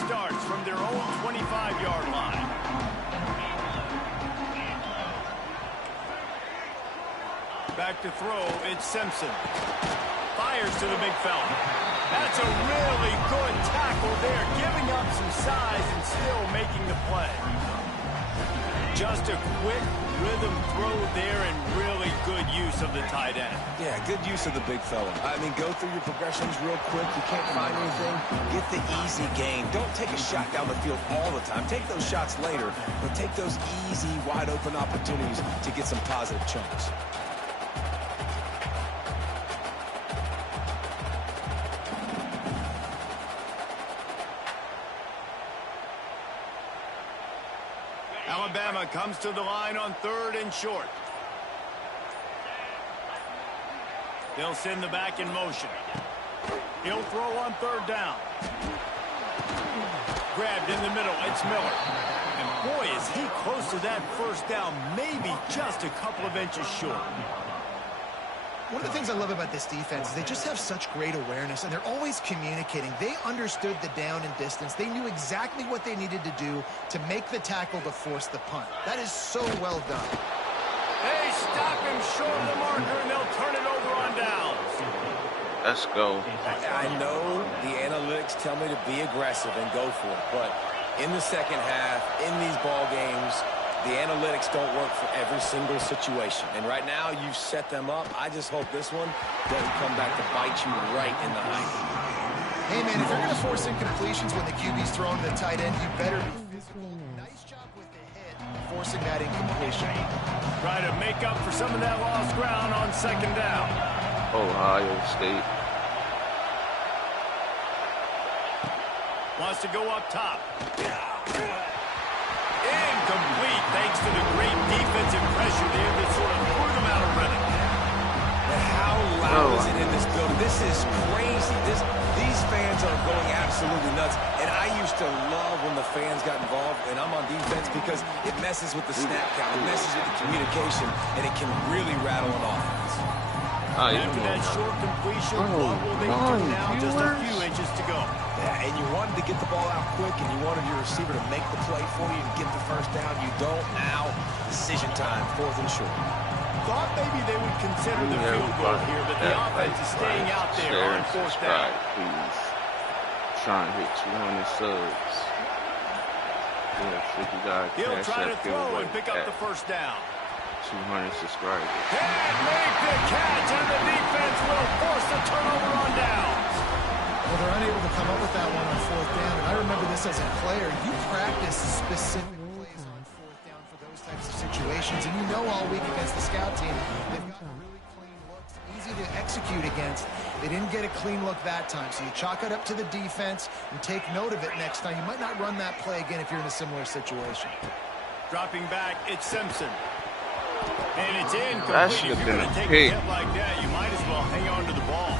Starts from their own 25-yard line. Back to throw, it's Simpson. Fires to the big fella. That's a really good tackle there, giving up some size and still making the play. Just a quick rhythm throw there and really good use of the tight end. Yeah, good use of the big fella. I mean, go through your progressions real quick. You can't find anything. Get the easy gain. Don't take a shot down the field all the time. Take those shots later, but take those easy, wide-open opportunities to get some positive chunks. Alabama comes to the line on 3rd and short. They'll send the back in motion. He'll throw on 3rd down. Grabbed in the middle. It's Miller. And boy, is he close to that 1st down, maybe just a couple of inches short. One of the things I love about this defense is they just have such great awareness, and they're always communicating. They understood the down and distance. They knew exactly what they needed to do to make the tackle to force the punt. That is so well done. They stop him short of the marker, and they'll turn it over on downs. Let's go. I know the analytics tell me to be aggressive and go for it, but in the second half, in these ball games, the analytics don't work for every single situation. And right now, you've set them up. I just hope this one doesn't come back to bite you right in the eye. Hey, man, if you're going to force incompletions when the QB's throwing to the tight end, you better be physical. Nice job with the hit, forcing that incompletion. Try to make up for some of that lost ground on 2nd down. Ohio State. Wants to go up top. Incomplete, thanks to the great defensive pressure there that sort of threw them out of rhythm. But how loud is it in this building? This is crazy. These fans are going absolutely nuts. And I used to love when the fans got involved, and I'm on defense because it messes with the snap count. It messes with the communication, and it can really rattle an offense. After that short completion, what will they do now? Just a few inches to go. Yeah, and you wanted to get the ball out quick, and you wanted your receiver to make the play for you and get the 1st down. You don't now. Decision time, 4th and short. Thought maybe they would consider the field goal here, but the offense is staying out there on 4th down. Please. Trying to hit 200 subs. He'll try to throw and pick up the 1st down. 200 subscribers. And make the catch, and the defense will force the turnover on downs. Well, they're unable to come up with that one on 4th down, and I remember this as a player. You practice specific plays on 4th down for those types of situations, and you know all week against the scout team, they've got really clean looks, easy to execute against. They didn't get a clean look that time, so you chalk it up to the defense and take note of it next time. You might not run that play again if you're in a similar situation. Dropping back, it's Simpson. And it's incomplete. That should have If you're been going to a take pick. a hit like that, you might as well hang on to the ball.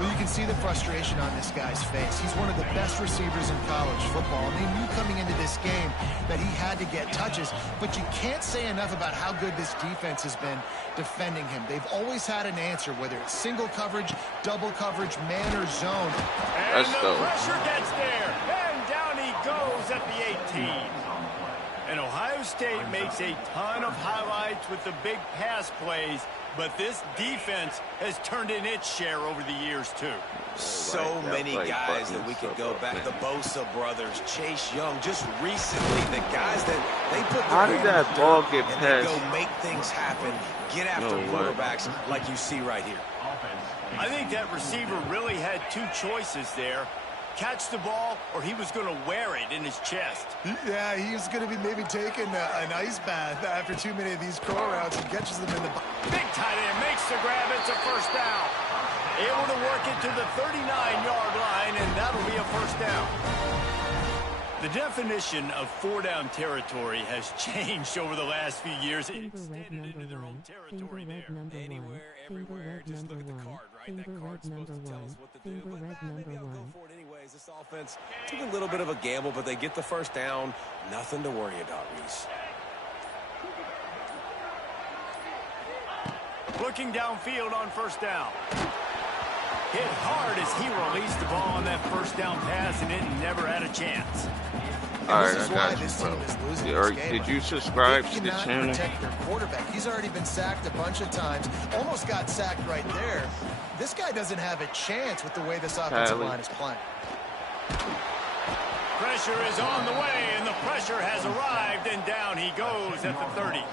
Well, you can see the frustration on this guy's face. He's one of the best receivers in college football, and they knew coming into this game that he had to get touches, but you can't say enough about how good this defense has been defending him. They've always had an answer, whether it's single coverage, double coverage, man or zone. And the pressure gets there, and down he goes at the 18. And Ohio State makes a ton of highlights with the big pass plays, but this defense has turned in its share over the years, too. So many guys that we could go back. The Bosa brothers, Chase Young, just recently, the guys that they put How did that ball get and past? they go make things happen, get after quarterbacks like you see right here. I think that receiver really had two choices there. Catch the ball, or he was going to wear it in his chest. Yeah, he was going to be maybe taking an ice bath after too many of these curl routes and catches them in the... Big tight end makes the grab. It's a 1st down. Able to work it to the 39-yard line, and that'll be a 1st down. The definition of 4-down territory has changed over the last few years. It extended into their own territory there. Anywhere, everywhere, just look at the card, right? That card's supposed to tell us what to do, but maybe I'll go for it anyways. This offense took a little bit of a gamble, but they get the 1st down. Nothing to worry about, Reese. Looking downfield on 1st down. Hit hard as he released the ball on that 1st down pass, and it never had a chance. And this Alright, is I why got you, this bro. team is losing Or this game. did you subscribe They to the cannot channel? protect their quarterback. He's already been sacked a bunch of times. Almost got sacked right there. This guy doesn't have a chance with the way this offensive line is playing. Pressure is on the way, and the pressure has arrived, and down he goes at the 30.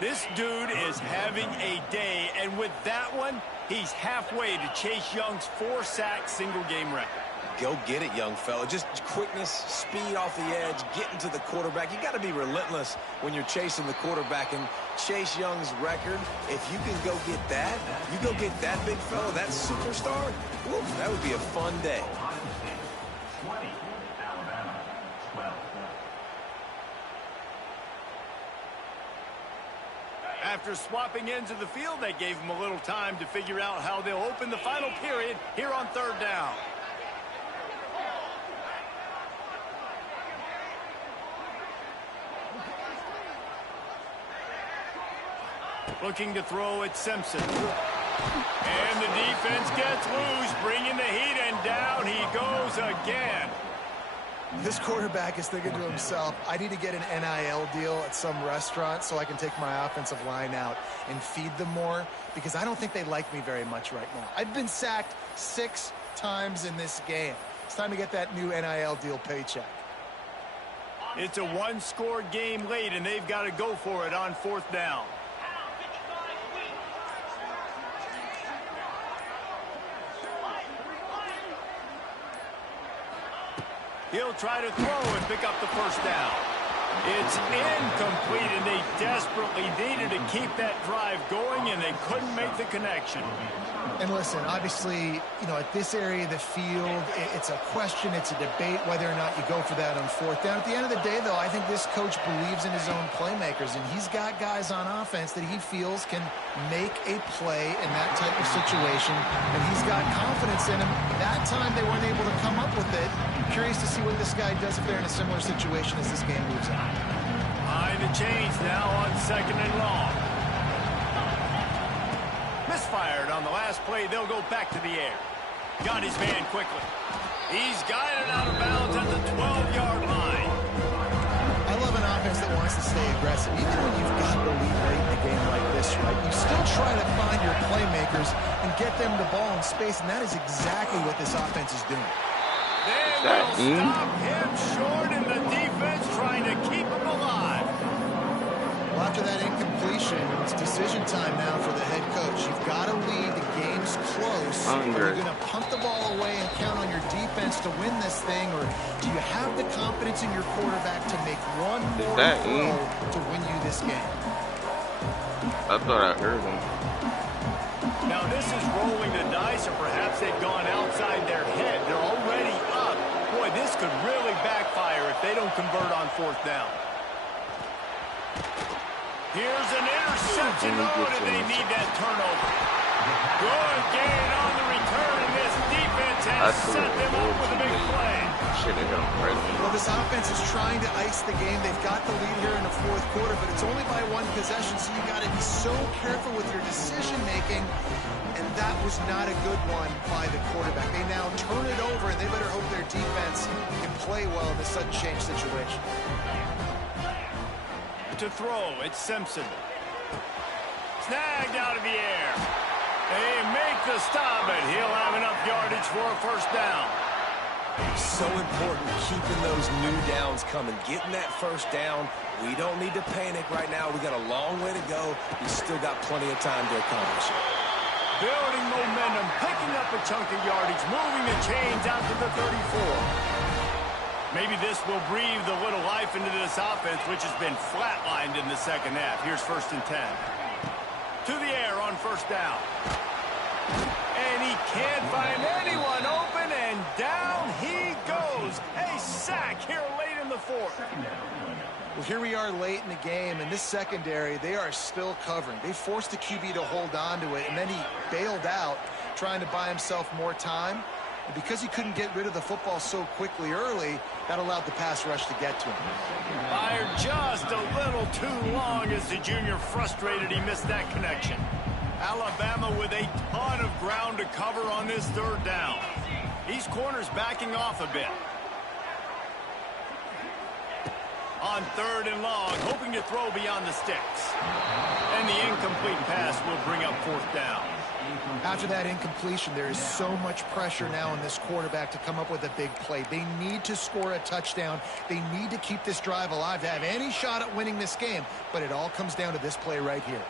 This dude is having a day, and with that one, he's halfway to Chase Young's 4-sack single-game record. Go get it, young fella. Just quickness, speed off the edge, getting to the quarterback. You got to be relentless when you're chasing the quarterback. And Chase Young's record, if you can go get that, you go get that big fella, that superstar, whoop, that would be a fun day. After swapping ends of the field, they gave him a little time to figure out how they'll open the final period here on 3rd down. Looking to throw at Simpson. And the defense gets loose, bringing the heat, and down he goes again. This quarterback is thinking to himself, I need to get an NIL deal at some restaurant so I can take my offensive line out and feed them more, because I don't think they like me very much right now. I've been sacked 6 times in this game. It's time to get that new NIL deal paycheck. It's a 1-score game late, and they've got to go for it on 4th down. He'll try to throw and pick up the 1st down. It's incomplete, and they desperately needed to keep that drive going, and they couldn't make the connection. And listen, obviously, you know, at this area of the field, it's a question, it's a debate whether or not you go for that on 4th down. At the end of the day, though, I think this coach believes in his own playmakers, and he's got guys on offense that he feels can make a play in that type of situation, and he's got confidence in him. That time they weren't able to come up with it. I'm curious to see what this guy does if they're in a similar situation as this game moves on. Behind the chains now on 2nd and long. Misfired on the last play. They'll go back to the air. Got his man quickly. He's guided out of bounds at the 12-yard line. I love an offense that wants to stay aggressive. Even when you've got the lead late in a game like this, right, you still try to find your playmakers and get them the ball in space, and that is exactly what this offense is doing. They will stop him short, and the defense trying to keep him alive. Well, after that incompletion, it's decision time now for the head coach. You've got to lead. The game's close. Are you going to punt the ball away and count on your defense to win this thing, or do you have the confidence in your quarterback to make one more throw to win you this game? I thought I heard him. Now this is rolling the dice, or perhaps they've gone outside their head. They're already up. Boy, this could really backfire if they don't convert on 4th down. Here's an interception. Oh, did they need that turnover? Good gain on the return, and this defense has set them up with a big play. Well, this offense is trying to ice the game. They've got the lead here in the 4th quarter, but it's only by 1 possession, so you got to be so careful with your decision-making, and that was not a good one by the quarterback. They now turn it over, and they better hope their defense can play well in this sudden change situation. To throw, it's Simpson. Snagged out of the air. They make the stop, and he'll have enough yardage for a 1st down. So important keeping those new downs coming, getting that 1st down. We don't need to panic right now. We got a long way to go. We still got plenty of time to accomplish it. Building momentum, picking up a chunk of yardage, moving the chains out to the 34. Maybe this will breathe a little life into this offense, which has been flatlined in the 2nd half. Here's 1st and 10. To the air on 1st down. And he can't find anyone open, and down he goes. A sack here late in the 4th. Well, here we are late in the game, and this secondary, they are still covering. They forced the QB to hold on to it, and then he bailed out, trying to buy himself more time. And because he couldn't get rid of the football so quickly early, that allowed the pass rush to get to him. Fired just a little too long as the junior frustrated. He missed that connection. Alabama with a ton of ground to cover on this 3rd down. These corners backing off a bit. On 3rd and long, hoping to throw beyond the sticks. And the incomplete pass will bring up 4th down. After that incompletion, there is so much pressure now on this quarterback to come up with a big play. They need to score a touchdown. They need to keep this drive alive to have any shot at winning this game. But it all comes down to this play right here.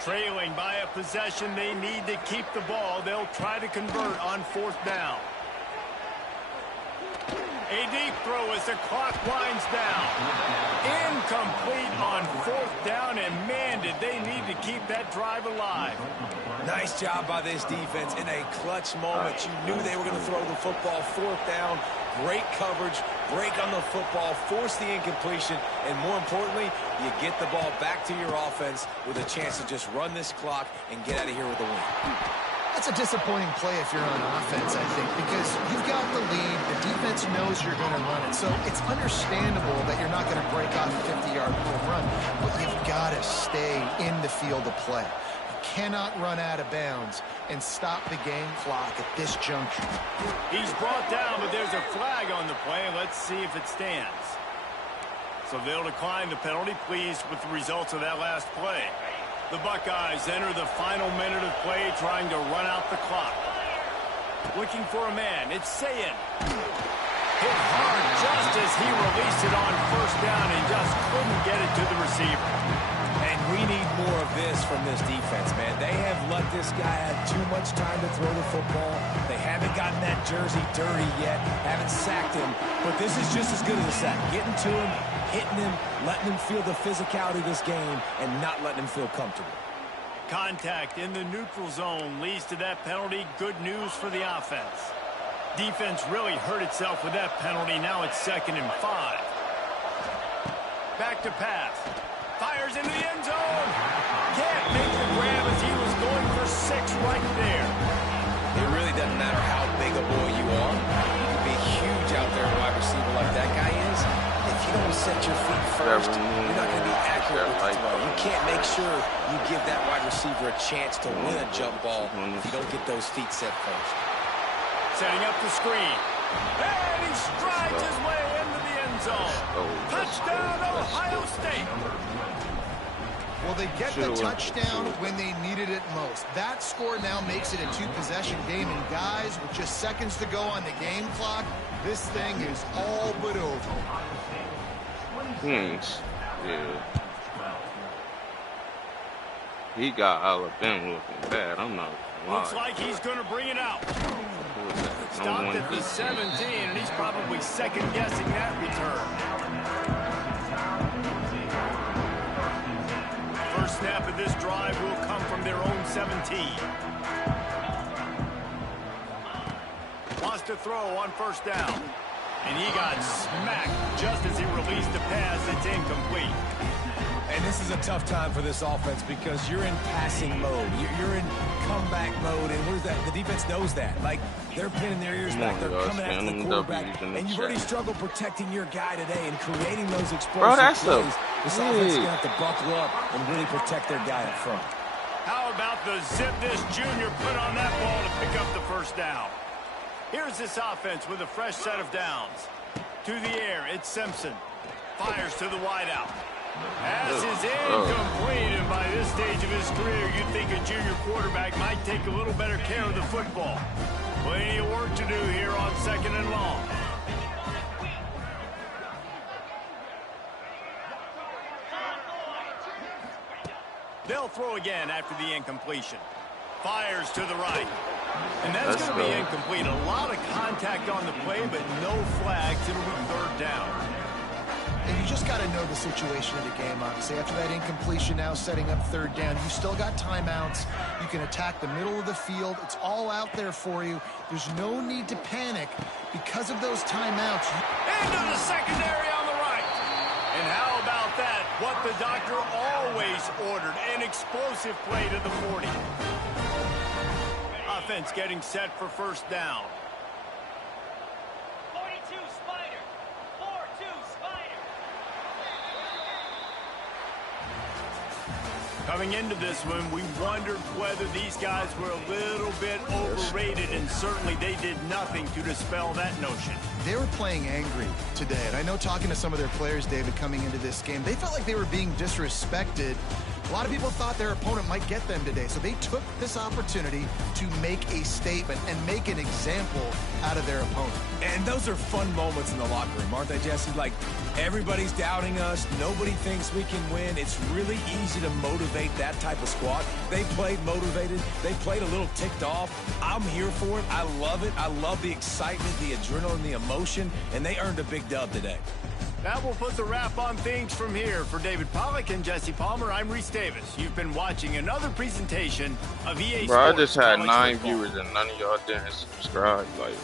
Trailing by a possession, they need to keep the ball. They'll try to convert on 4th down. A deep throw as the clock winds down. Incomplete on 4th down, and man, did they need to keep that drive alive. Nice job by this defense in a clutch moment. You knew they were going to throw the football. 4th down, great coverage, break on the football, force the incompletion, and more importantly, you get the ball back to your offense with a chance to just run this clock and get out of here with a win. That's a disappointing play if you're on offense, I think, because you've got the lead. The defense knows you're going to run it. So it's understandable that you're not going to break off a 50-yard home run, but you've got to stay in the field of play. You cannot run out of bounds and stop the game clock at this juncture. He's brought down, but there's a flag on the play. Let's see if it stands. So they'll decline the penalty, pleased with the results of that last play. The Buckeyes enter the final minute of play, trying to run out the clock. Looking for a man. It's Sayin. Hit hard just as he released it on 1st down and just couldn't get it to the receiver. And we need more of this from this defense, man. They have let this guy have too much time to throw the football. They haven't gotten that jersey dirty yet, haven't sacked him. But this is just as good as a sack. Getting to him, hitting him, letting him feel the physicality of this game, and not letting him feel comfortable. Contact in the neutral zone leads to that penalty. Good news for the offense. Defense really hurt itself with that penalty. Now it's 2nd and 5. Back to pass. Fires into the end zone. Can't make the grab as he was going for 6 right there. It really doesn't matter how big a boy you are. You can be huge out there, wide receiver like that guy is. If you don't set your feet first, you're not going to be accurate with the throw. You can't make sure you give that wide receiver a chance to win a jump ball if you don't get those feet set first. Setting up the screen. And he strides his way into the end zone. Touchdown, Ohio State. Well, they get the touchdown when they needed it most. That score now makes it a 2-possession game. And guys, with just seconds to go on the game clock, this thing is all but over. Yeah. He got Alabama looking bad. I'm not gonna lie. Looks like he's going to bring it out. Stopped at the 17, and he's probably second-guessing that return. First snap of this drive will come from their own 17. Wants to throw on 1st down. And he got smacked just as he released the pass. It's incomplete. And this is a tough time for this offense because you're in passing mode. You're in comeback mode, and what is that? The defense knows that. Like, they're pinning their ears back. They're coming after the quarterback. And you've already struggled protecting your guy today and creating those explosive plays. This offense is going to have to buckle up and really protect their guy up front. How about the zip this junior put on that ball to pick up the 1st down? Here's this offense with a fresh set of downs. To the air, it's Simpson. Fires to the wideout. Pass is incomplete, and by this stage of his career, you'd think a junior quarterback might take a little better care of the football. Plenty of work to do here on 2nd and long. They'll throw again after the incompletion. Fires to the right. And that's going to be incomplete. A lot of contact on the play, but no flags. It'll be 3rd down. And you just got to know the situation of the game, obviously. After that incompletion, now setting up 3rd down, you still got timeouts. You can attack the middle of the field. It's all out there for you. There's no need to panic because of those timeouts. Into the secondary on the right. And how about that? What the doctor always ordered, an explosive play to the 40. Offense getting set for 1st down. 42 Spider. 4-2 Spider. Coming into this one, we wondered whether these guys were a little bit overrated, and certainly they did nothing to dispel that notion. They were playing angry today, and I know talking to some of their players, David, coming into this game, they felt like they were being disrespected. A lot of people thought their opponent might get them today, so they took this opportunity to make a statement and make an example out of their opponent. And those are fun moments in the locker room, aren't they, Jesse? Like, everybody's doubting us. Nobody thinks we can win. It's really easy to motivate that type of squad. They played motivated. They played a little ticked off. I'm here for it. I love it. I love the excitement, the adrenaline, the emotion, and they earned a big dub today. That will put the wrap on things from here. For David Pollack and Jesse Palmer, I'm Reese Davis. You've been watching another presentation of EA Sports. Bro, I just had College 9 football. viewers and none of y'all didn't subscribe. Like,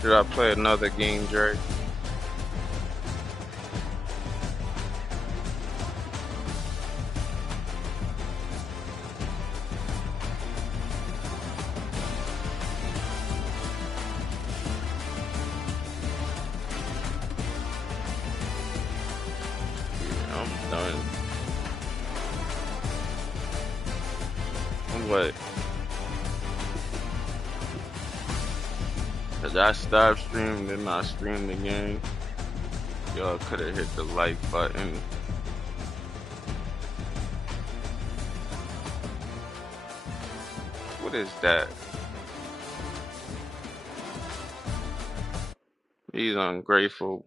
should I play another game, Drake? Yeah, I'm done. What? Cause I stopped streaming, then I streamed again. Y'all could have hit the like button. What is that? These ungrateful